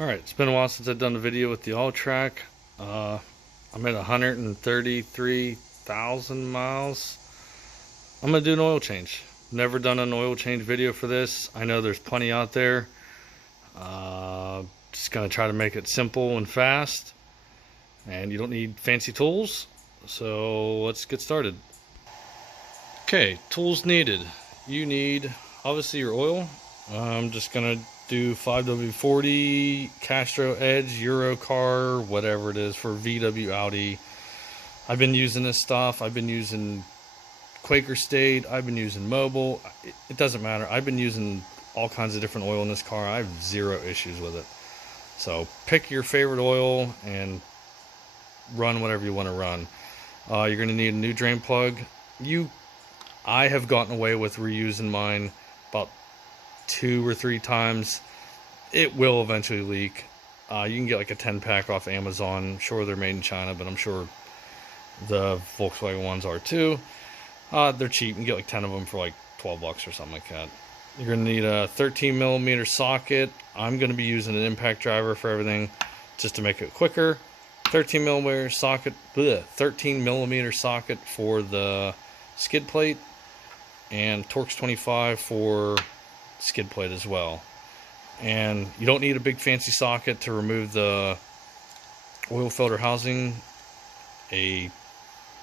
Alright, it's been a while since I've done a video with the Alltrack. I'm at 133,000 miles. I'm going to do an oil change. Never done an oil change video for this. I know there's plenty out there. Just going to try to make it simple and fast. And you don't need fancy tools. So let's get started. Okay, tools needed. You need obviously your oil. I'm just going to do 5W40, Castro Edge, Euro car, whatever it is for VW Audi. I've been using this stuff. I've been using Quaker State. I've been using Mobil. It doesn't matter. I've been using all kinds of different oil in this car. I have zero issues with it. So pick your favorite oil and run whatever you want to run. You're going to need a new drain plug. I have gotten away with reusing mine about 2 or 3 times. It will eventually leak. You can get like a 10-pack off Amazon. I'm sure they're made in China, but I'm sure the Volkswagen ones are too. They're cheap. You can get like 10 of them for like 12 bucks or something like that. You're going to need a 13mm socket. I'm going to be using an impact driver for everything just to make it quicker. 13mm socket, 13mm socket for the skid plate, and Torx 25 for skid plate as well. And you don't need a big fancy socket to remove the oil filter housing. A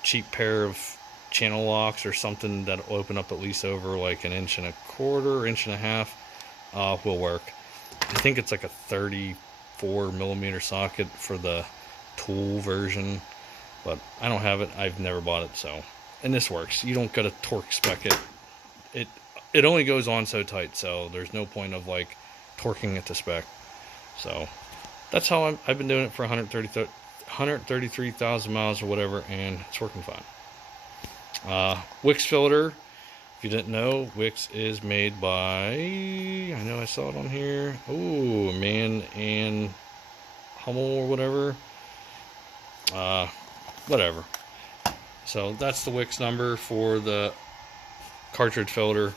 cheap pair of channel locks or something that'll open up at least over like 1.25 inches, 1.5 will work. I think it's like a 34mm socket for the tool version, but I don't have it. I've never bought it, so. And this works. You don't gotta torque spec it. It only goes on so tight, so there's no point of like torquing it to spec. So that's how I've been doing it for 133,000 miles or whatever, and it's working fine. Wix filter. If you didn't know, Wix is made by, I know I saw it on here. Oh, Man and Hummel or whatever. Whatever. So that's the Wix number for the cartridge filter.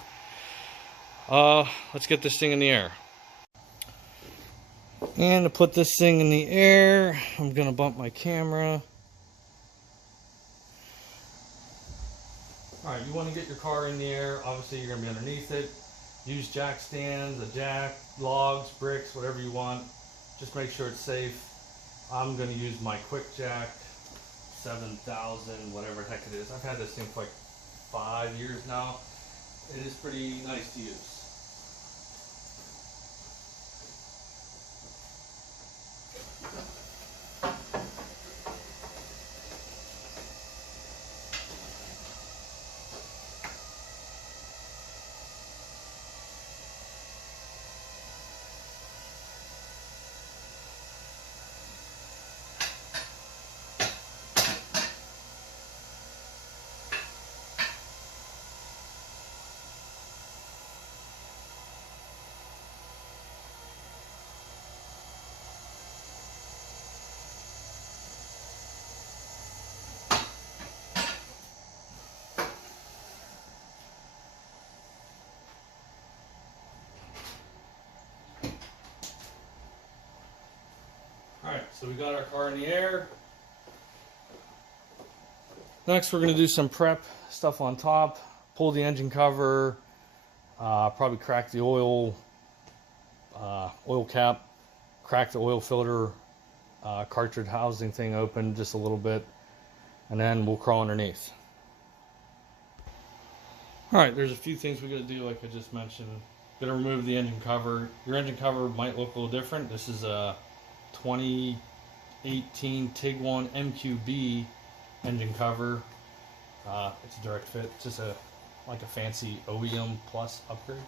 Let's get this thing in the air. And to put this thing in the air, I'm gonna bump my camera. Alright, you want to get your car in the air. Obviously you're gonna be underneath it. Use jack stands, a jack, logs, bricks, whatever you want. Just make sure it's safe. I'm gonna use my quick jack 7000, whatever the heck it is. I've had this thing for like 5 years now. It is pretty nice to use. Alright, so we got our car in the air. Next we're going to do some prep stuff on top. Pull the engine cover, probably crack the oil cap, crack the oil filter cartridge housing thing open just a little bit, and then we'll crawl underneath. Alright, there's a few things we're going to do like I just mentioned. Going to remove the engine cover. Your engine cover might look a little different. This is a 2018 Tiguan MQB engine cover. It's a direct fit. It's just like a fancy OEM Plus upgrade.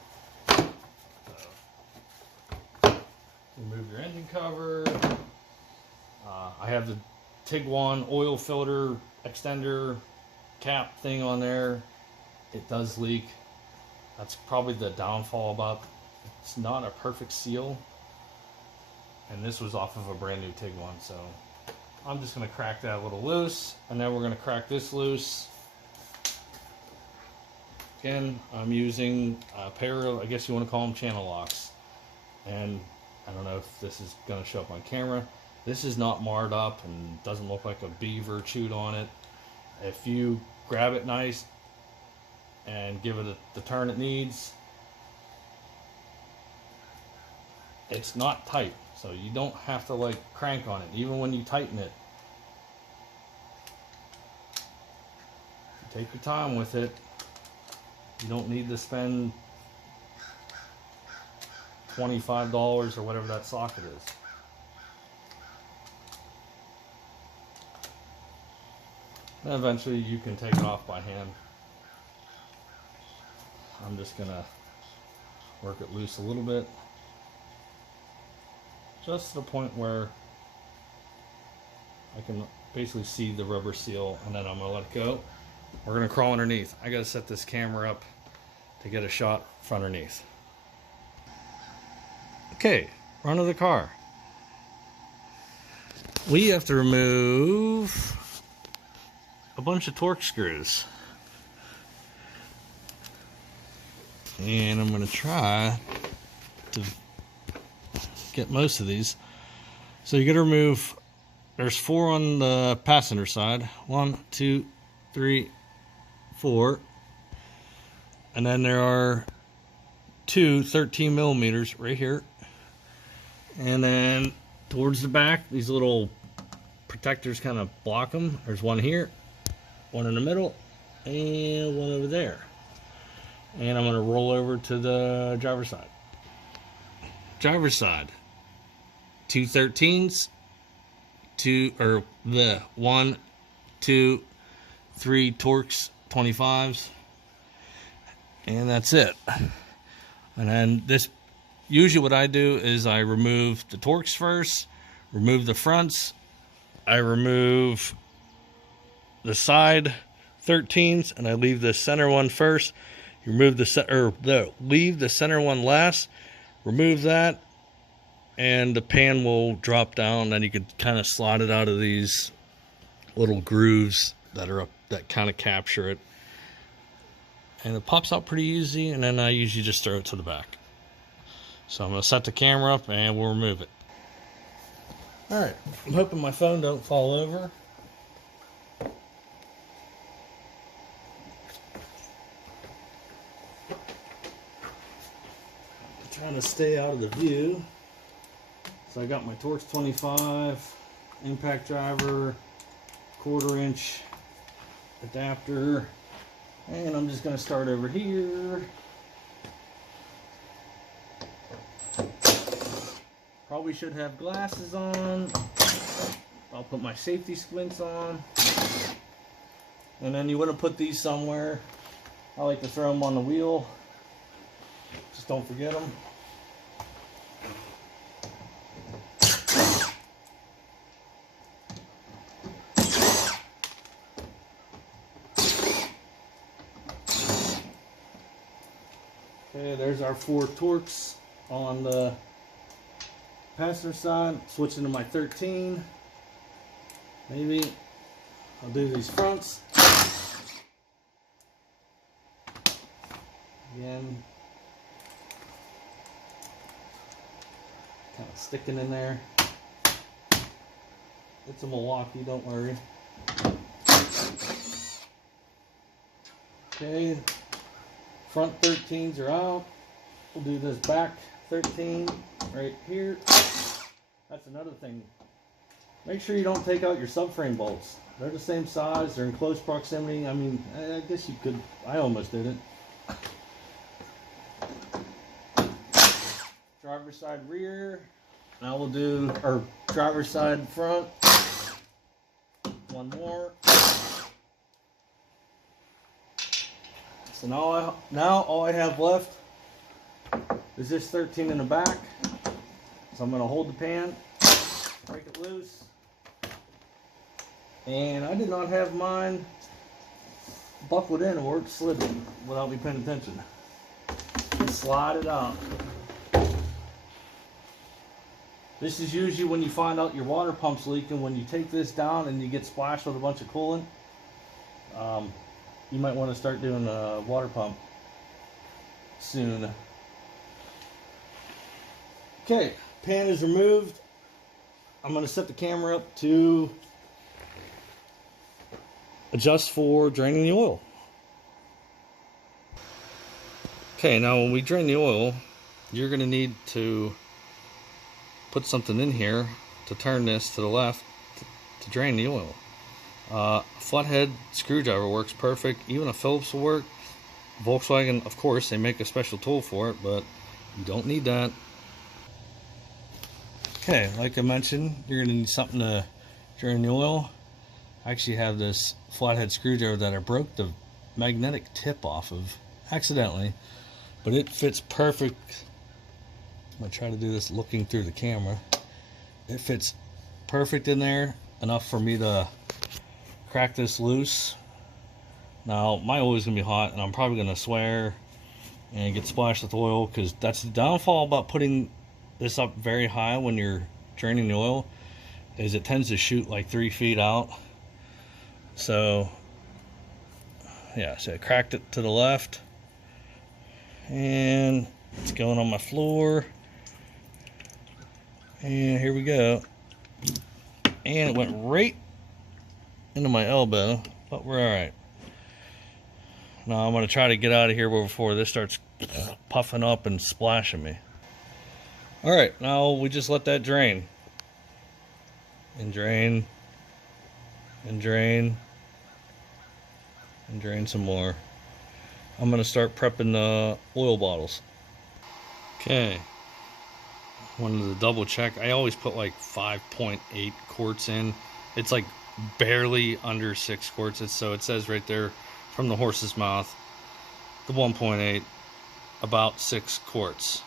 Remove your engine cover. I have the Tiguan oil filter extender cap thing on there. It does leak. That's probably the downfall about it. It's not a perfect seal. And this was off of a brand new Tiguan, so I'm just going to crack that a little loose, and then we're going to crack this loose. Again, I'm using a pair of, I guess you want to call them channel locks. And I don't know if this is going to show up on camera. This is not marred up and doesn't look like a beaver chewed on it. If you grab it nice and give it the turn it needs, it's not tight, so you don't have to like crank on it even when you tighten it. Take your time with it. You don't need to spend $25 or whatever that socket is. And eventually you can take it off by hand. I'm just gonna work it loose a little bit, just to the point where I can basically see the rubber seal, and then I'm gonna let it go. We're gonna crawl underneath. I gotta set this camera up to get a shot from underneath. Okay, front of the car. We have to remove a bunch of torque screws. And I'm gonna try to get most of these. So you gotta remove, there's 4 on the passenger side. 1, 2, 3, 4. And then there are 2 13 millimeters right here. And then towards the back, these little protectors kind of block them. There's 1 here, 1 in the middle, and 1 over there. And I'm going to roll over to the driver's side. Driver's side, 2 13s, 1, 2, 3 Torx 25s, and that's it. And then this, usually what I do is I remove the Torx first, remove the fronts, I remove the side 13s, and I leave the center one first. You remove leave the center one last, remove that, and the pan will drop down. Then you could kind of slide it out of these little grooves that are up that kind of capture it, and it pops out pretty easy. And then I usually just throw it to the back. So I'm going to set the camera up and we'll remove it. All right, I'm hoping my phone don't fall over. Trying to stay out of the view. So I got my Torx 25 impact driver, 1/4 inch adapter, and I'm just going to start over here. Probably should have glasses on. I'll put my safety squints on. And then you want to put these somewhere. I like to throw them on the wheel. Just don't forget them. Okay, there's our 4 Torx on the passenger side. Switching to my 13. Maybe I'll do these fronts. Again, kind of sticking in there. It's a Milwaukee, don't worry. Okay, front 13s are out. We'll do this back 13 right here. That's another thing. Make sure you don't take out your subframe bolts. They're the same size, they're in close proximity. I mean, I guess you could, I almost did it. Driver's side rear. Now we'll do our driver's side front. 1 more. So now all I have left is this 13 in the back. So I'm going to hold the pan, break it loose. And I did not have mine buckled in or it slid in without me paying attention. Just slide it out. This is usually when you find out your water pump's leaking. When you take this down and you get splashed with a bunch of coolant, you might want to start doing a water pump soon. Okay, pan is removed, I'm going to set the camera up to adjust for draining the oil. Okay, now when we drain the oil, you're going to need to put something in here to turn this to the left to drain the oil. Flathead screwdriver works perfect. Even a Phillips will work. Volkswagen, of course, they make a special tool for it, but you don't need that. Okay, like I mentioned, you're going to need something to drain the oil. I actually have this flathead screwdriver that I broke the magnetic tip off of accidentally, but it fits perfect. I'm going to try to do this looking through the camera. It fits perfect in there, enough for me to crack this loose. Now my oil is going to be hot, and I'm probably going to swear and get splashed with oil, because that's the downfall about putting this up very high when you're draining the oil, is it tends to shoot like 3 feet out. So yeah, so I cracked it to the left, and it's going on my floor, and here we go, and it went right into my elbow, but we're all right. Now I'm going to try to get out of here before this starts puffing up and splashing me. All right, now we just let that drain and drain and drain and drain some more. I'm going to start prepping the oil bottles. Okay, wanted to double check. I always put like 5.8 quarts in. It's like barely under 6 quarts. So it says right there, from the horse's mouth, the 1.8, about 6 quarts.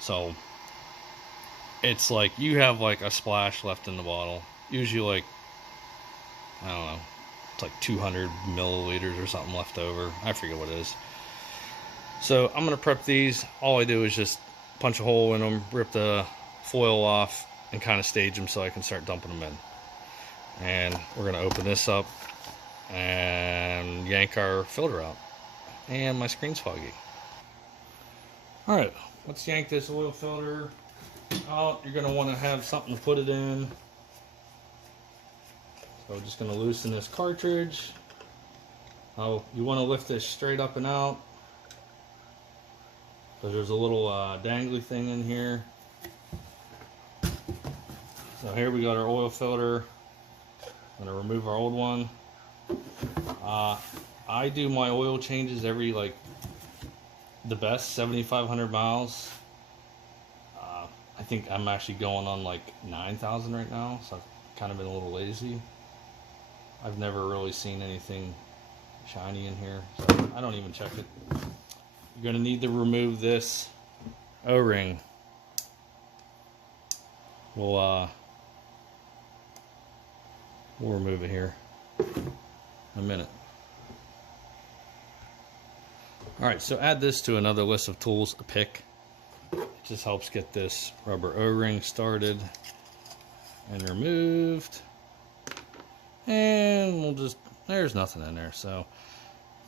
So it's like you have like a splash left in the bottle. Usually like, I don't know, it's like 200 milliliters or something left over. I forget what it is. So I'm going to prep these. All I do is just punch a hole in them, rip the foil off, and kind of stage them so I can start dumping them in. And we're going to open this up and yank our filter out. And my screen's foggy. Alright, let's yank this oil filter out. You're going to want to have something to put it in. So we're just going to loosen this cartridge. Oh, you want to lift this straight up and out, because there's a little dangly thing in here. So here we got our oil filter. I'm going to remove our old one. I do my oil changes every, like, the best 7,500 miles. I think I'm actually going on like 9,000 right now, so I've kind of been a little lazy. I've never really seen anything shiny in here, so I don't even check it. You're going to need to remove this O-ring. We'll remove it here in a minute. Alright, so add this to another list of tools to pick. It just helps get this rubber O-ring started and removed. And we'll just, there's nothing in there, so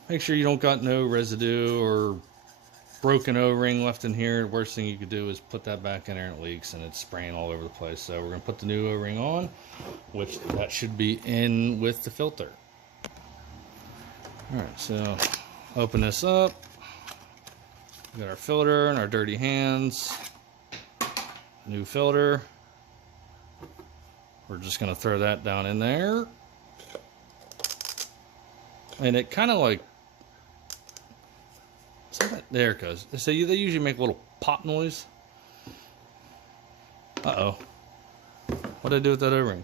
make sure you don't got no residue or broken O-ring left in here. The worst thing you could do is put that back in there and it leaks and it's spraying all over the place. So we're going to put the new O-ring on, which that should be in with the filter. Alright, so open this up. We got our filter and our dirty hands. New filter. We're just going to throw that down in there. And it kind of like, there it goes. So they usually make a little pop noise. Uh-oh. What did I do with that O-ring?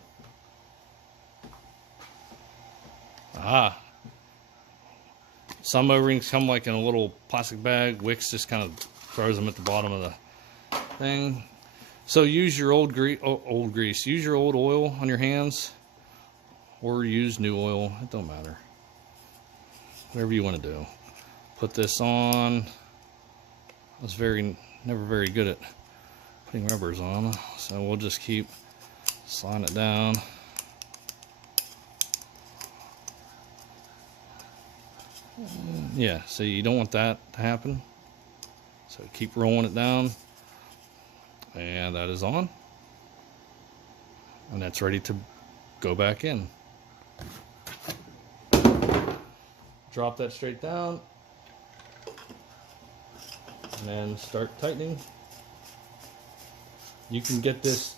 Ah. Some O-rings come like in a little plastic bag. Wix just kind of throws them at the bottom of the thing. So use your old grease. Use your old oil on your hands, or use new oil. It don't matter. Whatever you want to do. Put this on. I was never very good at putting rubbers on, so we'll just keep sliding it down. Yeah, so you don't want that to happen. So keep rolling it down. And that is on. And that's ready to go back in. Drop that straight down. And then start tightening. You can get this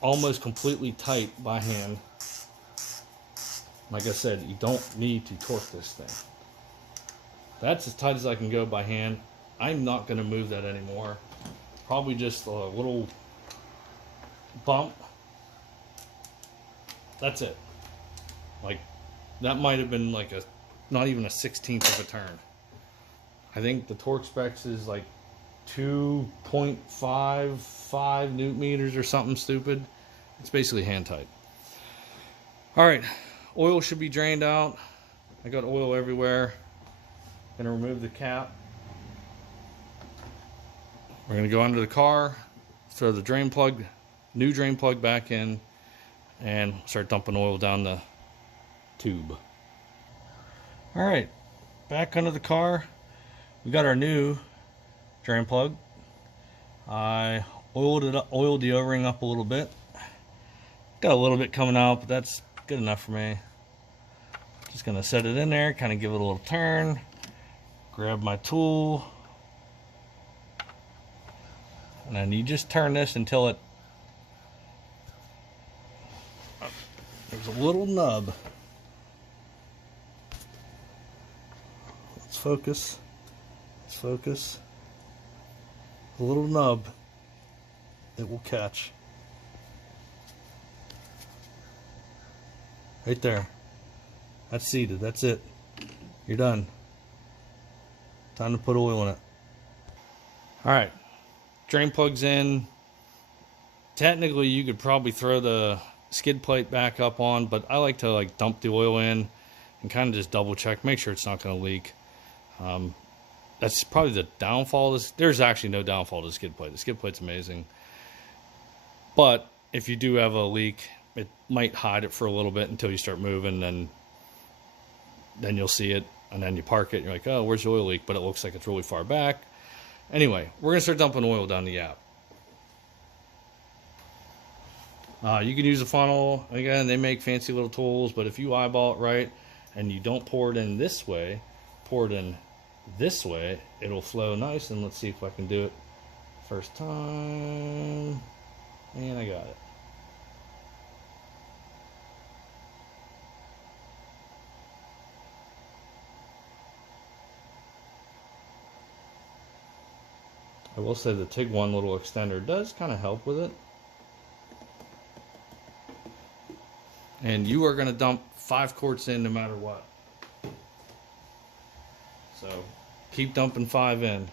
almost completely tight by hand. Like I said, you don't need to torque this thing. That's as tight as I can go by hand. I'm not going to move that anymore. Probably just a little bump. That's it. Like, that might have been like not even a 16th of a turn. I think the torque specs is like 2.55 newton meters or something stupid. It's basically hand tight. All right, oil should be drained out. I got oil everywhere. Gonna remove the cap. We're gonna go under the car, throw the drain plug, new drain plug back in, and start dumping oil down the tube. All right, back under the car. We got our new drain plug. I oiled the O-ring up a little bit. Got a little bit coming out, but that's good enough for me. Just gonna set it in there, kind of give it a little turn. Grab my tool. And then you just turn this until it, there's a little nub. Let's focus. Let's focus. A little nub it will catch. Right there. That's seated. That's it. You're done. Time to put oil in it. Alright. Drain plug's in. Technically you could probably throw the skid plate back up on, but I like to dump the oil in and kind of just double check, make sure it's not going to leak. That's probably the downfall of this. There's actually no downfall to the skid plate. The skid plate's amazing. But if you do have a leak, it might hide it for a little bit until you start moving, and then you'll see it, and then you park it, and you're like, oh, where's the oil leak? But it looks like it's really far back. Anyway, we're going to start dumping oil down the gap. You can use a funnel. Again, they make fancy little tools, but if you eyeball it right and you don't pour it in this way, pour it in this way, it'll flow nice. And let's see if I can do it first time. And I got it. I will say the TIG one little extender does kind of help with it. And you are going to dump 5 quarts in no matter what. So keep dumping 5 in.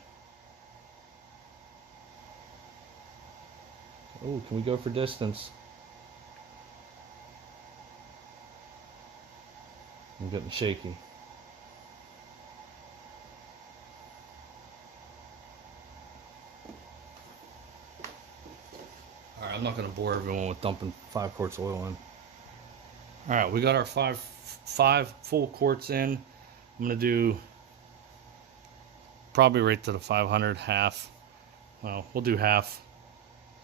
Oh, can we go for distance? I'm getting shaky. Alright, I'm not going to bore everyone with dumping 5 quarts of oil in. Alright, we got our five full quarts in. I'm going to do probably right to the 500, half. Well, we'll do half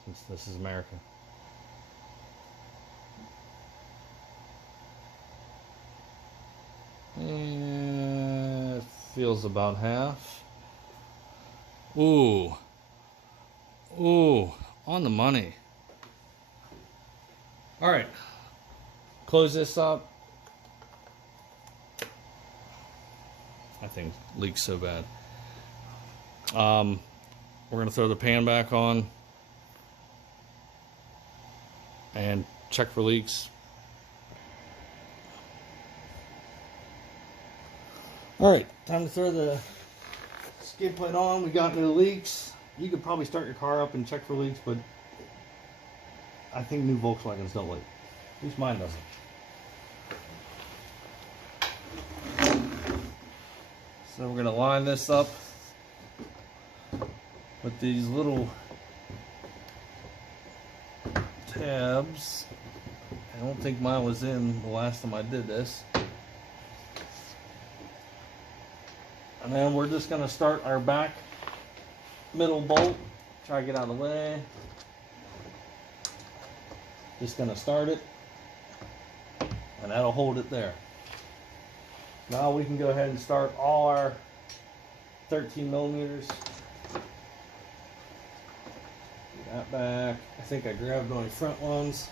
since this is America. And it feels about half. Ooh. Ooh, on the money. Alright. Close this up. That thing leaks so bad. We're going to throw the pan back on and check for leaks. Alright, time to throw the skid plate on. We got no leaks. You could probably start your car up and check for leaks, but I think new Volkswagens don't leak. At least mine doesn't. So we're going to line this up with these little tabs. I don't think mine was in the last time I did this. And then we're just going to start our back middle bolt Try to get out of the way. Just gonna start it, and that'll hold it there. Now we can go ahead and start all our 13 millimeters. Get that back. I think I grabbed only front ones.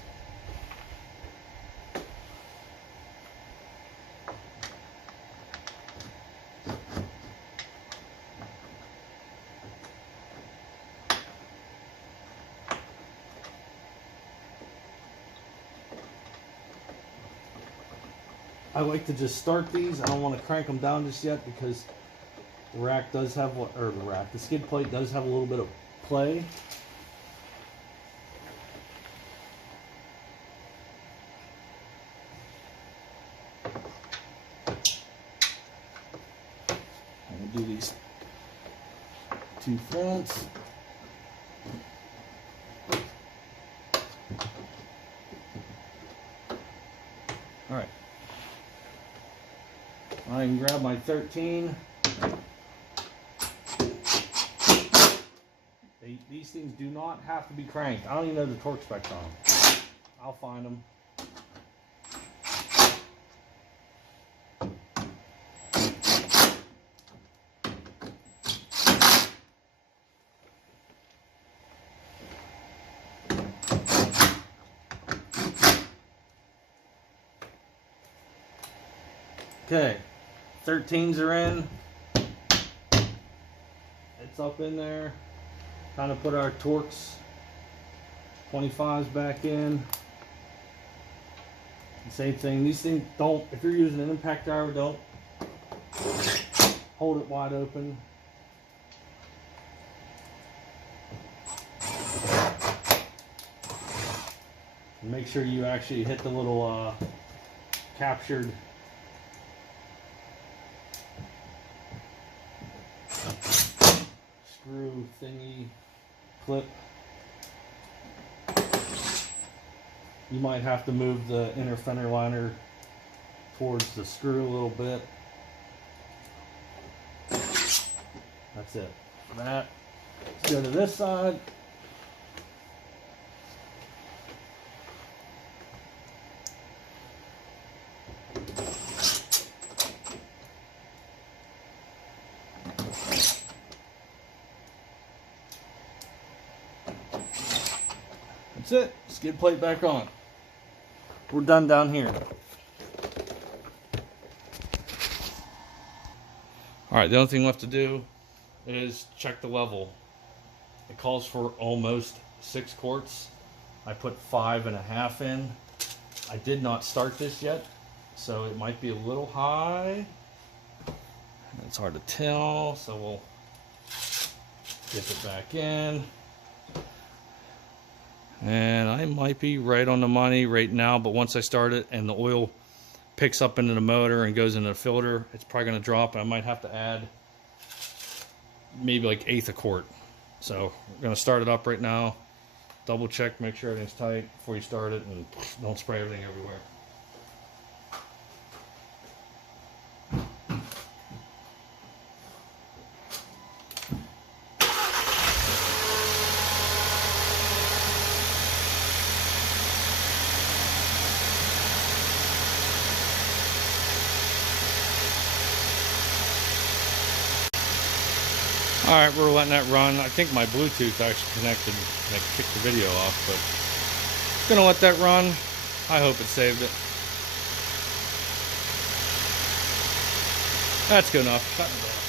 I like to just start these. I don't want to crank them down just yet because the rack does have what, or the skid plate does have a little bit of play. I'm gonna do these two fronts. All right. I can grab my 13. These things do not have to be cranked. I don't even know the torque specs on them. I'll find them. Okay, 13s are in. It's up in there. Kind of put our Torx 25s back in. Same thing. These things don't, if you're using an impact driver, don't hold it wide open. And make sure you actually hit the little captured screw thingy clip. You might have to move the inner fender liner towards the screw a little bit. That's it for that. Let's go to this side. That's it. Skid plate back on. We're done down here. Alright, the only thing left to do is check the level. It calls for almost 6 quarts. I put 5.5 in. I did not start this yet, so it might be a little high. It's hard to tell, so we'll dip it back in. And I might be right on the money right now, but once I start it and the oil picks up into the motor and goes into the filter, it's probably going to drop, and I might have to add maybe like 1/8 a quart. So we're going to start it up right now, double check, make sure everything's tight before you start it, and don't spray everything everywhere. Alright, we're letting that run. I think my Bluetooth actually connected and it kicked the video off, but gonna let that run. I hope it saved it. That's good enough. Shutting it off.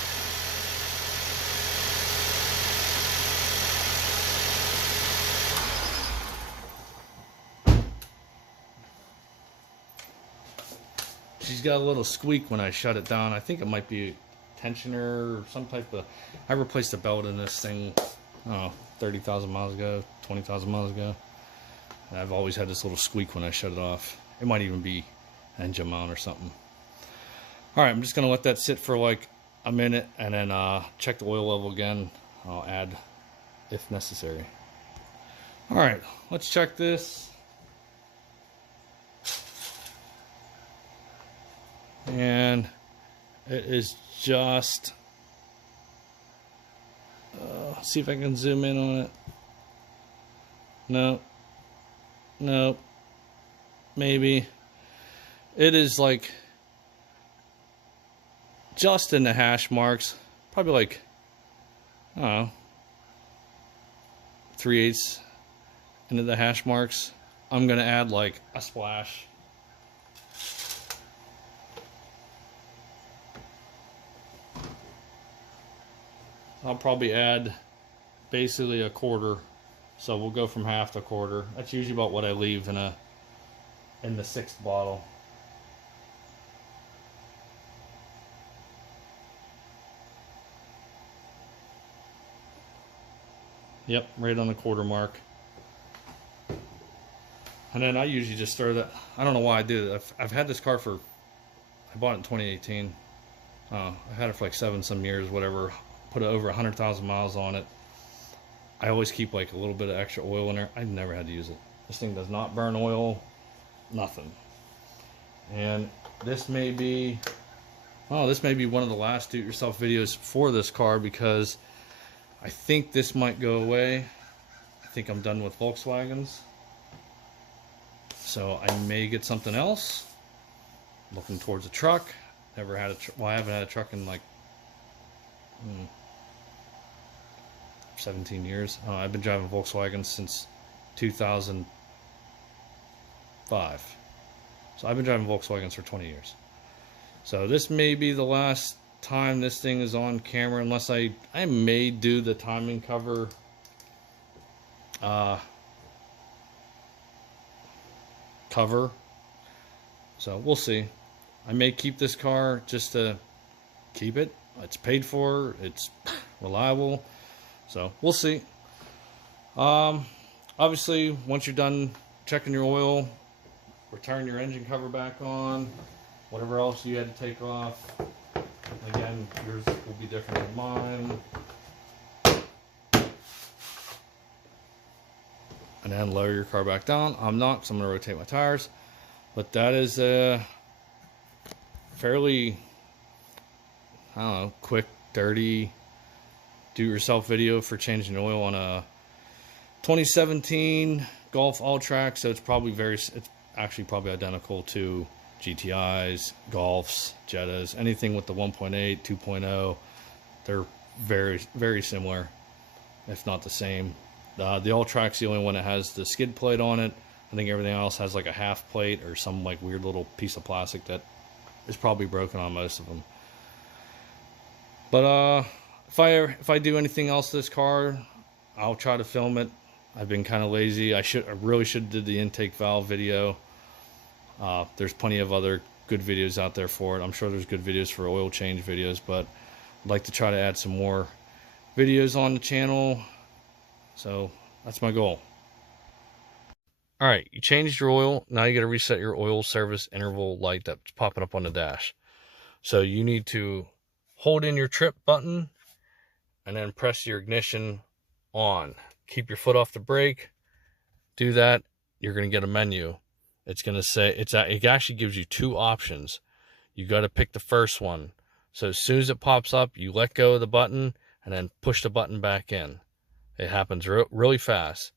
She's got a little squeak when I shut it down. I think it might be tensioner or some type of. I replaced a belt in this thing, I don't know, 30,000 miles ago, 20,000 miles ago. And I've always had this little squeak when I shut it off. It might even be engine mount or something. All right, I'm just gonna let that sit for like a minute and then check the oil level again. I'll add if necessary. All right, let's check this. And it is just See if I can zoom in on it. No. No. Maybe. It is like just in the hash marks. Probably like, I don't know, 3/8 into the hash marks. I'm going to add like a splash. I'll probably add basically a quarter. So we'll go from half to quarter. That's usually about what I leave in the 6th bottle. Yep, right on the quarter mark. And then I usually just throw that. I don't know why I do that. I've had this car for, I bought it in 2018. I've had it for like 7 some years, whatever. Put over 100,000 miles on it. I always keep like a little bit of extra oil in there. I've never had to use it. This thing does not burn oil, nothing. And this may be, oh, this may be one of the last do-it-yourself videos for this car, because I think this might go away. I think I'm done with Volkswagens. So I may get something else. Looking towards a truck. Never had a well, I haven't had a truck in like 17 years. I've been driving Volkswagen since 2005. So I've been driving Volkswagens for 20 years. So this may be the last time this thing is on camera, unless I may do the timing cover cover. So we'll see. I may keep this car just to keep it. It's paid for, it's reliable. So we'll see. Obviously, once you're done checking your oil, return your engine cover back on. Whatever else you had to take off. Again, yours will be different than mine. And then lower your car back down. I'm not, because I'm going to rotate my tires. But that is a fairly, I don't know, quick, dirty, do-it-yourself video for changing oil on a 2017 Golf Alltrack. So it's probably it's actually probably identical to GTIs, Golfs, Jettas, anything with the 1.8, 2.0. They're very, very similar, if not the same. The Alltrack's the only one that has the skid plate on it. I think everything else has like a half plate or some like weird little piece of plastic that is probably broken on most of them. But if I do anything else to this car, I'll try to film it. I've been kind of lazy. I really should have did the intake valve video. There's plenty of other good videos out there for it. I'm sure there's good videos for oil change videos, but I'd like to try to add some more videos on the channel. So that's my goal. All right, you changed your oil. Now you got to reset your oil service interval light that's popping up on the dash. So you need to hold in your trip button and then press your ignition on. Keep your foot off the brake. Do that. You're going to get a menu. It's going to say, it actually gives you 2 options. You got to pick the first one. So as soon as it pops up, you let go of the button and then push the button back in. It happens really fast.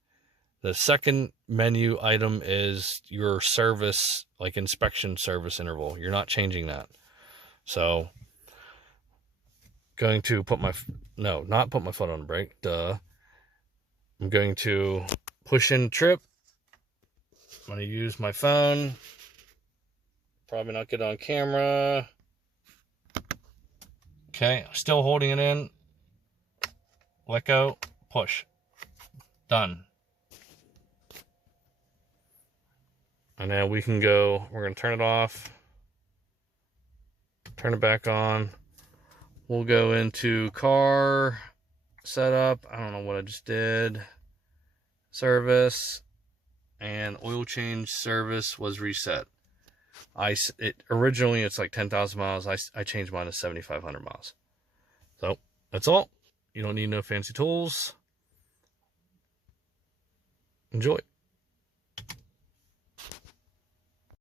The second menu item is your service, like inspection service interval. You're not changing that. So, going to not put my foot on the brake. Duh. I'm going to push in trip. I'm going to use my phone. Probably not get on camera. Okay, still holding it in. Let go, push. Done. And now we can go, we're going to turn it off. Turn it back on. We'll go into car setup. I don't know what I just did. Service. And oil change service was reset. Originally it's like 10,000 miles. I changed mine to 7,500 miles. So that's all. You don't need no fancy tools. Enjoy.